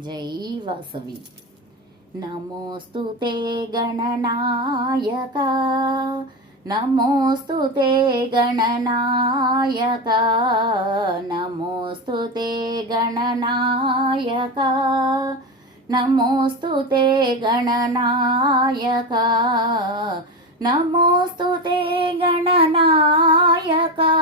जय वासवी। नमोऽस्तु ते गणनायका, नमोऽस्तु ते गणनायका, नमोऽस्तु ते गणनायका, नमोऽस्तु ते गणनायका, नमोऽस्तु ते गणनायका,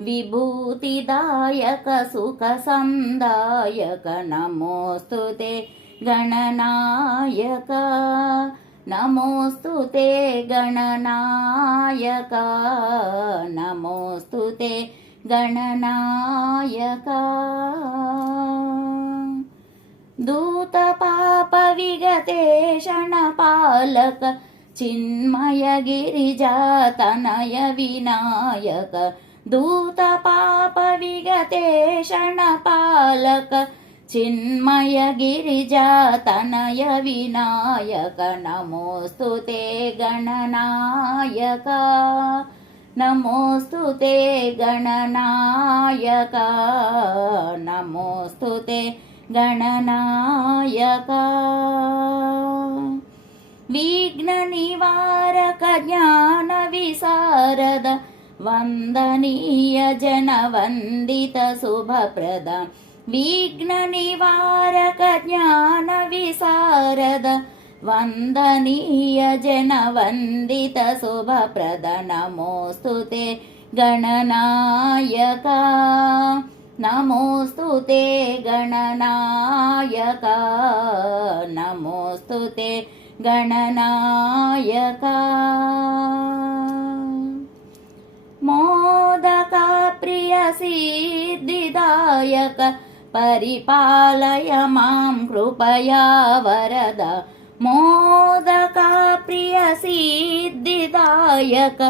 विभूतिदायक सुखसंदायक, नमोऽस्तु ते गणनायक, नमोऽस्तु ते गणनायक, नमोऽस्तु ते गणनायक। दूतपापविगतेशणपालक, चिन्मय गिरिजातनय विनायक, दूतपापविगतेशणपालक, चिन्मय गिरिजातनय विनायक, नमोऽस्तु ते गणनायक, नमोऽस्तु ते गणनायक, नमोऽस्तु ते गणनायक। विघ्ननिवारक ज्ञानविशारद, वन्दनीय जनवन्दित शुभप्रद, विघ्ननिवारक ज्ञानविशारद, वन्दनीय जनवन्दित शुभप्रद, नमोऽस्तु ते गणनायक, नमोऽस्तु ते गणनायक, नमोऽस्तु ते गणनायक। मोदक प्रिय सिद्धिदायक, परिपालय मां कृपया वरद, मोदक प्रिय सिद्धिदायक,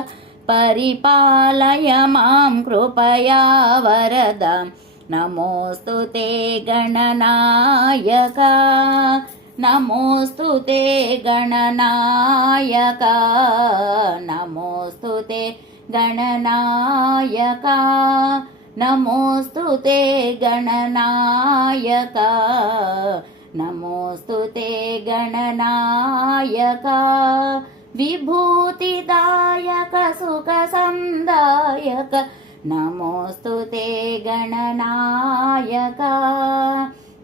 परिपालय मां कृपया वरद, नमोऽस्तु ते गणनायक, नमोऽस्तु ते गणनायक, नमोऽस्तु ते गणनायक, नमोऽस्तु ते गणनायक, नमोऽस्तु ते गणनायक, विभूतिदायक सुखसंदायक, नमोऽस्तु ते गणनायक,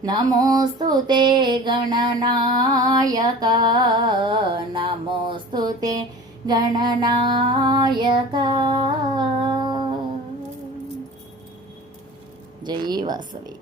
नमोऽस्तु ते गणनायक, नमोऽस्तु ते गणनायक। जय वासवी।